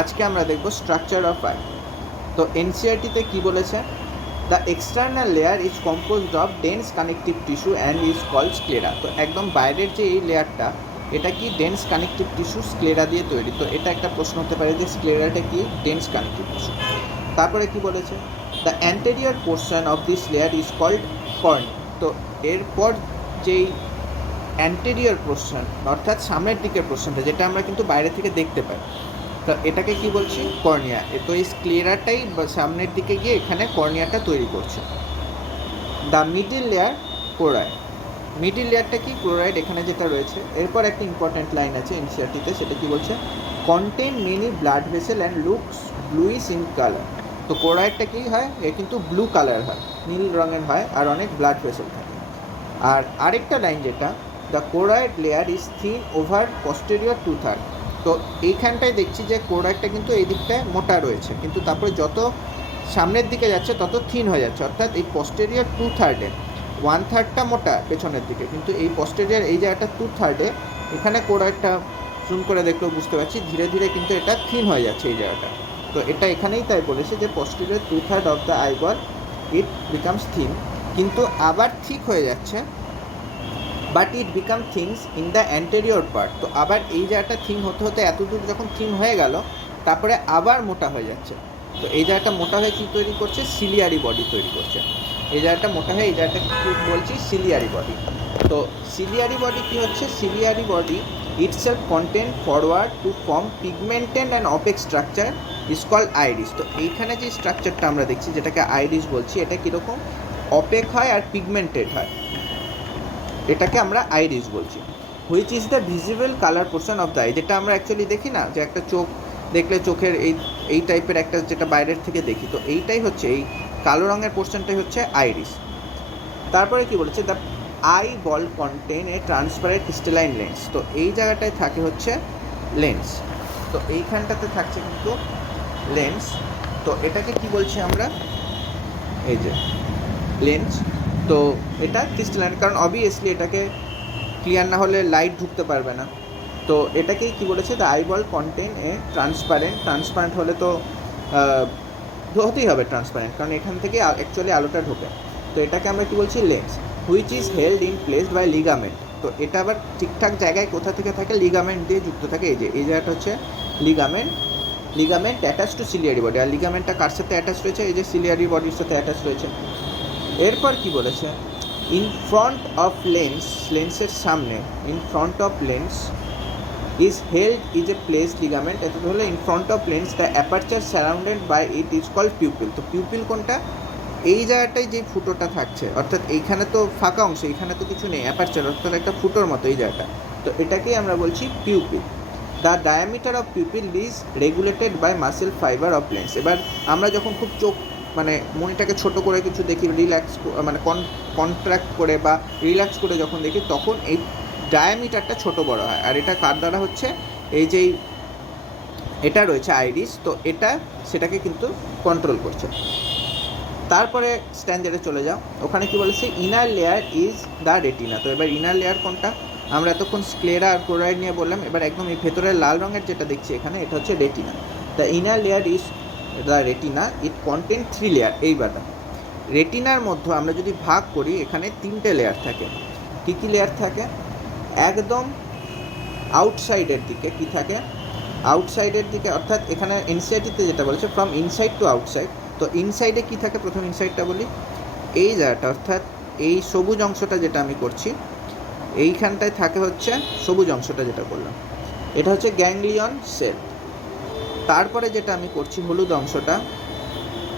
আজকে আমরা দেখব স্ট্রাকচার অফ আই। তো এনসিআরটিতে কি বলেছে, the external layer is composed of dense connective tissue and is called sclera. তো একদম বাইরের যে এই লেয়ারটা, এটা কি ডেন্স কানেকটিভ টিস্যু স্ক্লেরা দিয়ে তৈরি। তো এটা একটা প্রশ্ন হতে পারে যে স্ক্লেরাটা কি ডেন্স কানেকটিভ টিস্যু। তারপরে কি বলেছে, the anterior portion of this layer is called cornea. তো এরপর যেই অ্যান্টেরিয়র পোর্শন অর্থাৎ সামনের দিকের পোর্শনটা, যেটা আমরা কিন্তু বাইরে থেকে দেখতে পাই, তো এটাকে কি বলছি, কর্নিয়া। তো এই স্ক্লেরাটাই সামনের দিকে গিয়ে এখানে কর্নিয়াটা তৈরি করছে। The middle layer chloride. Middle লেয়ারটা কি, ক্লোরাইড এখানে যেটা রয়েছে। এরপর একটা ইম্পর্ট্যান্ট লাইন আছে এনসিআরটিতে, সেটা কি বলছে, contain many blood vessel and looks bluish in colour. তো ক্লোরাইডটা কি হয়, এ কিন্তু ব্লু কালার হয়, নীল রঙের হয়, আর অনেক ব্লাড ভেসেল থাকে। আর আরেকটা লাইন যেটা, the chloride layer is thin over posterior 2/3। তো এইখানটায় দেখছি যে ক্লোরাইডটা কিন্তু এই দিকটায় মোটা রয়েছে, কিন্তু তারপরে যত সামনের দিকে যাচ্ছে তত থিন হয়ে যাচ্ছে। অর্থাৎ এই পস্টেরিয়র 2/3 1/3টা মোটা পেছনের দিকে, কিন্তু এই পস্টেরিয়র এই জায়গাটা 2/3 এখানে ক্লোরাইডটা জুম করে দেখলেও বুঝতে পারছি ধীরে ধীরে কিন্তু এটা থিন হয়ে যাচ্ছে এই জায়গাটা। তো এটা এখানেই তাই বলেছে যে posterior 2/3 of the eyeball it becomes thin, কিন্তু আবার ঠিক হয়ে যাচ্ছে, but it become things in the anterior part. তো আবার এই জায়গাটা থিন হতে হতে এত দূর যখন থিন হয়ে গেল, তারপরে আবার মোটা হয়ে যাচ্ছে। তো এই জায়গাটা মোটা হয়ে কী তৈরি করছে, সিলিয়ারি বডি তৈরি করছে। এই জায়গাটা মোটা হয়ে এই জায়গাটা কী বলছি, সিলিয়ারি বডি। তো সিলিয়ারি বডি কী হচ্ছে, ciliary body itself content forward to form pigmented and opaque structure is called iris. তো এইখানে যে স্ট্রাকচারটা আমরা দেখছি, যেটাকে আইরিস বলছি, এটা কীরকম, অপেক হয় আর পিগমেন্টেড হয়, এটাকে আমরা আইরিস বলছি। Which is the visible colour portion of the I, যেটা আমরা অ্যাকচুয়ালি দেখি না, যে একটা চোখ দেখলে চোখের এই টাইপের একটা যেটা বাইরের থেকে দেখি, তো এইটাই হচ্ছে এই কালো রঙের পোর্শনটাই হচ্ছে আইরিস। তারপরে কি বলেছে, the I ball contain a transparent crystalline lens. তো এই জায়গাটায় থাকে হচ্ছে লেন্স, তো এইখানটাতে থাকছে কিন্তু লেন্স। তো এটাকে কি বলছি আমরা, এই যে লেন্স। তো এটা ক্রিস্টালাইন, কারণ অবভিয়াসলি এটাকে ক্লিয়ার না হলে লাইট ঢুকতে পারবে না। তো এটাকেই কি বলেছে, the eyeball contain a transparent হলে তো হতেই হবে ট্রান্সপারেন্ট, কারণ এখান থেকে অ্যাকচুয়ালি আলোটা ঢোকে। তো এটাকে আমরা কি বলছি, lens. Which is held in place by ligament. তো এটা আবার ঠিকঠাক জায়গায় কোথা থেকে থাকে, লিগামেন্ট দিয়ে যুক্ত থাকে। এই যে এই জায়গাটা হচ্ছে ligament attach to ciliary body. আর লিগামেন্টটা কার সাথে অ্যাটাচ রয়েছে, এই যে সিলিয়ারি বডির সাথে অ্যাটাচ রয়েছে। এরপর কি বলেছে, ইন ফ্রন্ট অফ লেন্সের সামনে, in front of lens is held is a place ligament. এটা হলো in front of lens, the aperture surrounded by it is called pupil. তো পিউপিল কোনটা, এই জায়গাটায় যে ফুটোটা থাকছে, অর্থাৎ এইখানে তো ফাঁকা অংশ, এইখানে তো কিছু নেই, অ্যাপারচার অর্থাৎ একটা ফুটোর মতো এই জায়গাটা, তো এটাকেই আমরা বলছি pupil. The diameter of pupil is regulated by muscle fiber of lens. এবার আমরা যখন খুব চোখ মানে মনিটাকে ছোট করে কিছু দেখি, রিল্যাক্স মানে কন্ট্রাক্ট করে বা রিল্যাক্স করে যখন দেখি, তখন এই ডায়ামিটারটা ছোট বড় হয়। আর এটা কার দ্বারা হচ্ছে, এই যেই এটা রয়েছে আইরিস, তো এটা সেটাকে কিন্তু কন্ট্রোল করছে। তারপরে স্ট্যান্ডার্ডে চলে যাও, ওখানে কি বলেছে, inner layer is the retina. তো এবার ইনার লেয়ার কোনটা, আমরা এতক্ষণ স্ক্লেরা আর ক্লোরাইড নিয়ে বললাম, এবার একদম এই ভেতরের লাল রঙের যেটা দেখছি এখানে, এটা হচ্ছে retina. The inner layer is the retina, it contain 3 layer. এইবার রেটিনার মধ্যে আমরা যদি ভাগ করি, এখানে 3টে লেয়ার থাকে। কী কী লেয়ার থাকে, একদম আউটসাইডের দিকে কি থাকে, আউটসাইডের দিকে, অর্থাৎ এখানে এনসিআরটিতে যেটা বলেছে ফ্রম ইনসাইড টু আউটসাইড। তো ইনসাইডে কি থাকে, প্রথম ইনসাইডটা বলি, এই জায়গাটা অর্থাৎ এই সবুজ অংশটা যেটা আমি করছি, এইখানটায় থাকে হচ্ছে সবুজ অংশটা যেটা বললাম, এটা হচ্ছে গ্যাংলিয়ন সেল। তারপরে যেটা আমি করছি হলুদ অংশটা,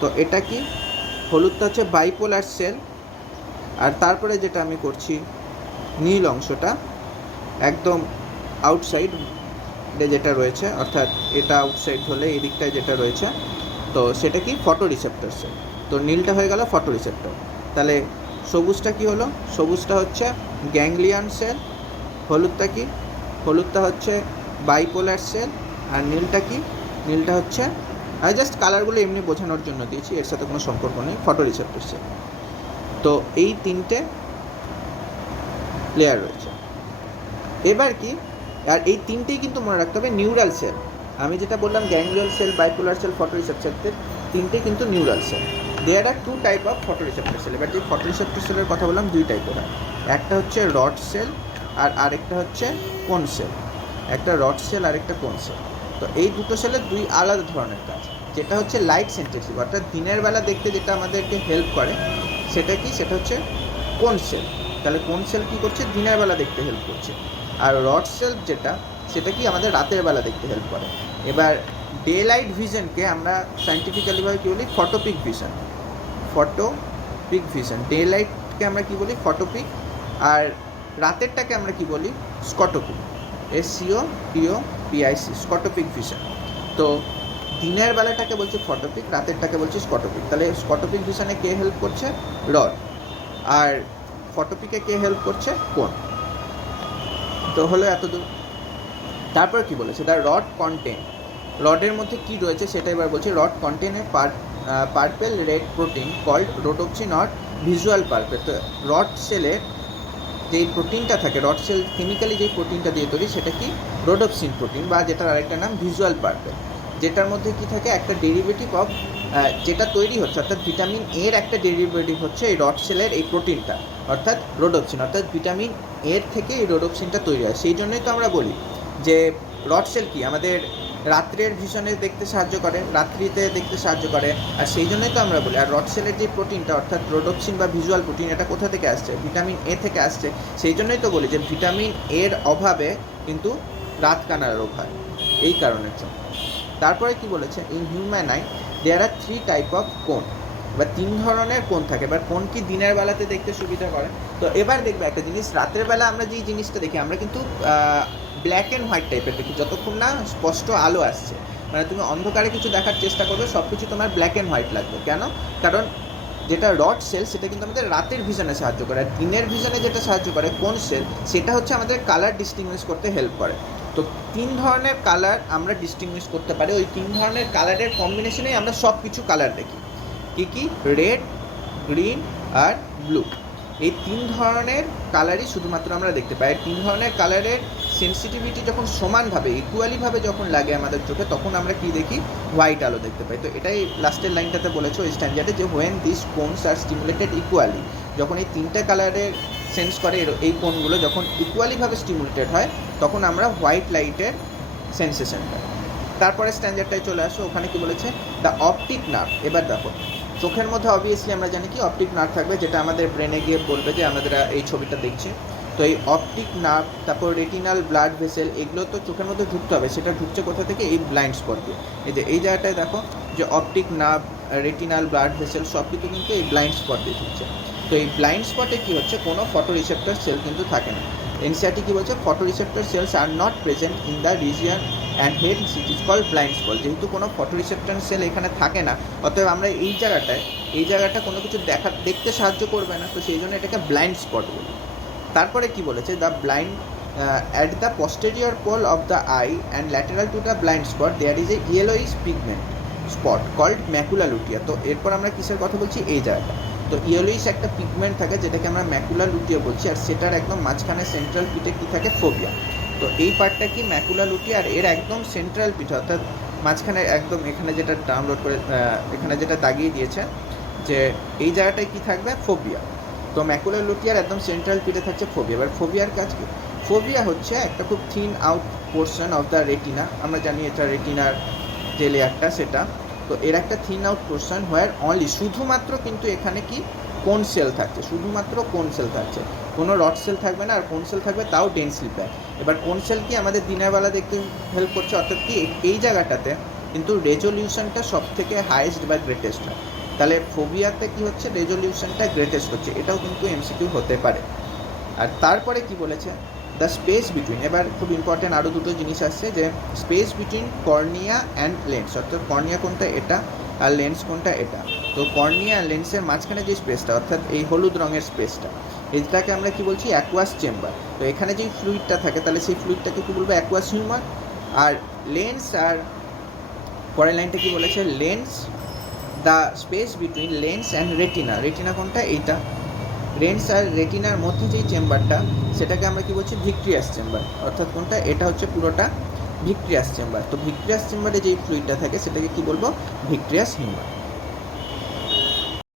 তো এটা কি, হলুদটা হচ্ছে বাইপোলার সেল। আর তারপরে যেটা আমি করছি নীল অংশটা, একদম আউটসাইড যেটা রয়েছে, অর্থাৎ এটা আউটসাইড হলে এই দিকটায় যেটা রয়েছে, তো সেটা কি, ফটো রিসেপ্টর সেল। তো নীলটা হয়ে গেল ফটো রিসেপ্টর। তাহলে সবুজটা কি হলো, সবুজটা হচ্ছে গ্যাংলিয়ন সেল। হলুদটা কি, হলুদটা হচ্ছে বাইপোলার সেল। আর নীলটা কি, নীলটা হচ্ছে, আমি জাস্ট কালারগুলো এমনি বোঝানোর জন্য দিয়েছি, এর সাথে কোনো সম্পর্ক নেই, ফটো রিসেপ্টর সেল। তো এই 3টে লেয়ার রয়েছে। এবার কি, আর এই 3টেই কিন্তু মনে রাখতে হবে নিউরাল সেল। আমি যেটা বললাম ganglion cell, bipolar cell, photoreceptor, তিনটে কিন্তু neural cell. There are two type of photoreceptor cell. এবার যে ফটোরিসেপ্টর সেলের কথা বললাম দুই টাইপের হয়, একটা হচ্ছে রড সেল আর আরেকটা হচ্ছে কোন সেল। একটা রড সেল আর একটা কোন সেল। তো এই দুটো সেলের দুই আলাদা ধরনের কাজ। যেটা হচ্ছে লাইট সেন্সিটিভ, অর্থাৎ দিনের বেলা দেখতে যেটা আমাদেরকে হেল্প করে সেটা কি, সেটা হচ্ছে কোন সেল। তাহলে কোন সেল কী করছে, দিনের বেলা দেখতে হেল্প করছে। আর রড সেল যেটা, সেটা কি আমাদের রাতের বেলা দেখতে হেল্প করে। এবার ডে লাইট ভিশনকে আমরা সাইন্টিফিক্যালিভাবে কী বলি, ফটোপিক ভিশন। ফটোপিক ভিশন, ডে লাইটকে আমরা কী বলি, ফটোপিক। আর রাতেরটাকে আমরা কী বলি, স্কটোপিক। SCOTOPIC, স্কটোপিক vision. তো দিনের বেলাটাকে বলছে ফটোপিক, রাতেরটাকে বলছে স্কটোপিক। তাহলে স্কটোপিক ভিশনে কে হেল্প করছে, রড। আর ফটোপিকে কে হেল্প করছে, কোন। তো হলো এতদূর। তারপর কি বলেছে, দ্য রড কন্টেন্ট, রডের মধ্যে কি রয়েছে সেটা এবার বলছে। Rod content a purple red protein called rhodopsin or visual purple. তো রড সেলের যেই প্রোটিনটা থাকে, রড সেল কেমিক্যালি যেই প্রোটিনটা দিয়ে তৈরি সেটা কি, রোডোপসিন প্রোটিন, বা যেটার আরেকটা নাম ভিজুয়াল পার্পেল। যেটার মধ্যে কি থাকে, একটা ডেরিভেটিভ অফ যেটা তৈরি হচ্ছে, অর্থাৎ ভিটামিন এর একটা ডেরিভেটিভ হচ্ছে এই রড সেলের এই প্রোটিনটা, অর্থাৎ রোডোপসিন। অর্থাৎ ভিটামিন এর থেকে এই রোডোপসিনটা তৈরি হয়। সেই জন্যই তো আমরা বলি যে রড সেল কি আমাদের রাত্রের ভিশনে দেখতে সাহায্য করে, রাত্রিতে দেখতে সাহায্য করে। আর সেই জন্যই তো আমরা বলি, আর রড সেলের যে প্রোটিনটা অর্থাৎ রোডোপসিন বা ভিজুয়াল প্রোটিন, এটা কোথা থেকে আসছে, ভিটামিন এ থেকে আসছে। সেই জন্যই তো বলি যে ভিটামিন এর অভাবে কিন্তু রাত কানার রোগ হয়, এই কারণের জন্য। তারপরে কি বলেছে, in human eye there are 3 type of cone. এবার 3 ধরনের কোন থাকে। এবার কোন কি দিনের বেলাতে দেখতে সুবিধা করে। তো এবার দেখবে একটা জিনিস, রাতের বেলা আমরা যেই জিনিসটা দেখি, আমরা কিন্তু ব্ল্যাক অ্যান্ড হোয়াইট টাইপের দেখি, যতক্ষণ না স্পষ্ট আলো আসছে। মানে তুমি অন্ধকারে কিছু দেখার চেষ্টা করবে, সব কিছু তোমার ব্ল্যাক অ্যান্ড হোয়াইট লাগবে। কেন, কারণ যেটা রড সেল সেটা কিন্তু আমাদের রাতের ভিশনে সাহায্য করে। আর দিনের ভিশনে যেটা সাহায্য করে কোন সেল, সেটা হচ্ছে আমাদের কালার ডিস্টিংগুইশ করতে হেল্প করে। তো 3 ধরনের কালার আমরা ডিস্টিংগুইশ করতে পারি। ওই 3 ধরনের কালারের কম্বিনেশনেই আমরা সব কিছু কালার দেখি। কী কী, রেড, গ্রিন আর ব্লু। এই 3 ধরনের কালারই শুধুমাত্র আমরা দেখতে পাই। 3 ধরনের কালারের সেন্সিটিভিটি যখন সমানভাবে ইকুয়ালিভাবে যখন লাগে আমাদের চোখে, তখন আমরা কি দেখি, হোয়াইট আলো দেখতে পাই। তো এটাই লাস্টের লাইনটাতে বলেছে ওই স্ট্যান্ডার্ডে, যে when this cones are stimulated equally, যখন এই 3টে কালারের সেন্স করে এই কোনগুলো যখন ইকুয়ালিভাবে স্টিমুলেটেড হয়, তখন আমরা হোয়াইট লাইটের সেন্সেশন পাই। তারপরে স্ট্যান্ডার্ডটাই চলে আসো, ওখানে কি বলেছে, দ্য অপটিক নার্ভ। এবার দেখো, চোখের মধ্যে অবভিয়াসলি আমরা জানি কি অপটিক নার্ভ থাকবে, যেটা আমাদের ব্রেনে গিয়ে বলবে যে আমাদের এই ছবিটা দেখছি। তো এই অপটিক নার্ভ, তারপর রেটিনাল ব্লাড ভেসেল, এগুলো তো চোখের মধ্যে ঢুকতে হবে। সেটা ঢুকছে কোথা থেকে, এই ব্লাইন্ড স্পট দিয়ে। এই যে এই জায়গাটায় দেখো যে optic nerve, retinal blood vessel সব কিছু কিন্তু এই ব্লাইন্ড স্পট দিয়ে ঢুকছে। তো এই ব্লাইন্ড স্পটে কী হচ্ছে, কোনো ফটো রিসেপ্টর সেল কিন্তু থাকে না। এনসিআরটি কী বলছে, photo receptor cells are not present in the region and hence it is called blind spot. যেহেতু কোনো ফটো রিসেপ্টর সেল এখানে থাকে না, অতএব আমরা এই জায়গাটা কোনো কিছু দেখতে সাহায্য করবে না। তো সেই জন্য এটাকে ব্লাইন্ড স্পট বলি। তারপরে কি বলেছে, the blind at the posterior pole of the eye and lateral to the blind spot there is a yellowish pigment spot called macula lutea। তো এরপর আমরা কিসের কথা বলছি, এই জায়গাটা। তো ইয়েলোইশ একটা পিগমেন্ট থাকে যেটাকে আমরা ম্যাকুলা লুটিয়া বলছি, আর সেটার একদম মাঝখানে সেন্ট্রাল পিটে কী থাকে, ফোবিয়া। তো এই পার্টটা কি, ম্যাকুলা লুটিয়া, আর এর একদম সেন্ট্রাল পিঠে অর্থাৎ মাঝখানে একদম এখানে যেটা ডাউনলোড করে এখানে যেটা দাগিয়ে দিয়েছে, যে এই জায়গাটায় কি থাকবে, ফোবিয়া। তো ম্যাকুলা লুটিয়ার একদম সেন্ট্রাল পিটে থাকছে ফোবিয়া। এবার ফোবিয়ার কাজ কি, ফোবিয়া হচ্ছে একটা খুব thin out portion of the retina. আমরা জানি এটা রেটিনার যে লেয়ারটা সেটা। তো এর একটা থিন আউট পোর্শন হোয়ার অনলি, শুধুমাত্র কিন্তু এখানে কি কোন সেল থাকছে, শুধুমাত্র কোন সেল থাকছে, কোনো রড সেল থাকবে না। আর কোন সেল থাকবে তাও ডেন্সলি প্যাক। এবার কোন সেল কি আমাদের দিনের বেলা দেখতে হেল্প করছে, অর্থাৎ কি এই জায়গাটাতে কিন্তু রেজলিউশনটা সব থেকে হাইয়েস্ট বা গ্রেটেস্ট হয়। তাহলে ফোবিয়াতে কি হচ্ছে, রেজলিউশনটা গ্রেটেস্ট হচ্ছে। এটাও কিন্তু এমসিকিউ হতে পারে। আর তারপরে কি বলেছে, দ্য স্পেস বিটুইন। এবার খুব ইম্পর্টেন্ট আরও দুটো জিনিস আসছে, যে space between cornea and lens, অর্থাৎ কর্নিয়া কোনটা এটা আর লেন্স কোনটা এটা। তো কর্নিয়া আর লেন্সের মাঝখানে যে স্পেসটা, অর্থাৎ এই হলুদ রঙের স্পেসটা, এটাকে আমরা কি বলছি, অ্যাকুয়াস চেম্বার। তো এখানে যেই ফ্লুইডটা থাকে, তাহলে সেই ফ্লুইডটাকে কি বলবো, অ্যাকুয়াস হিউমার। আর লেন্স, আর পরের লাইনটা কি বলেছে, lens, the space between lens and retina. Retina কোনটা, এইটা। লেন্স আর রেটিনার মধ্যে যেই চেম্বারটা, সেটাকে আমরা কি বলছি, ভিট্রিয়াস চেম্বার। অর্থাৎ কোনটা, এটা হচ্ছে পুরোটা ভিট্রিয়াস চেম্বার। তো ভিট্রিয়াস চেম্বারে যেই ফ্লুইডটা থাকে সেটাকে কি বলবো? Vitreous humour.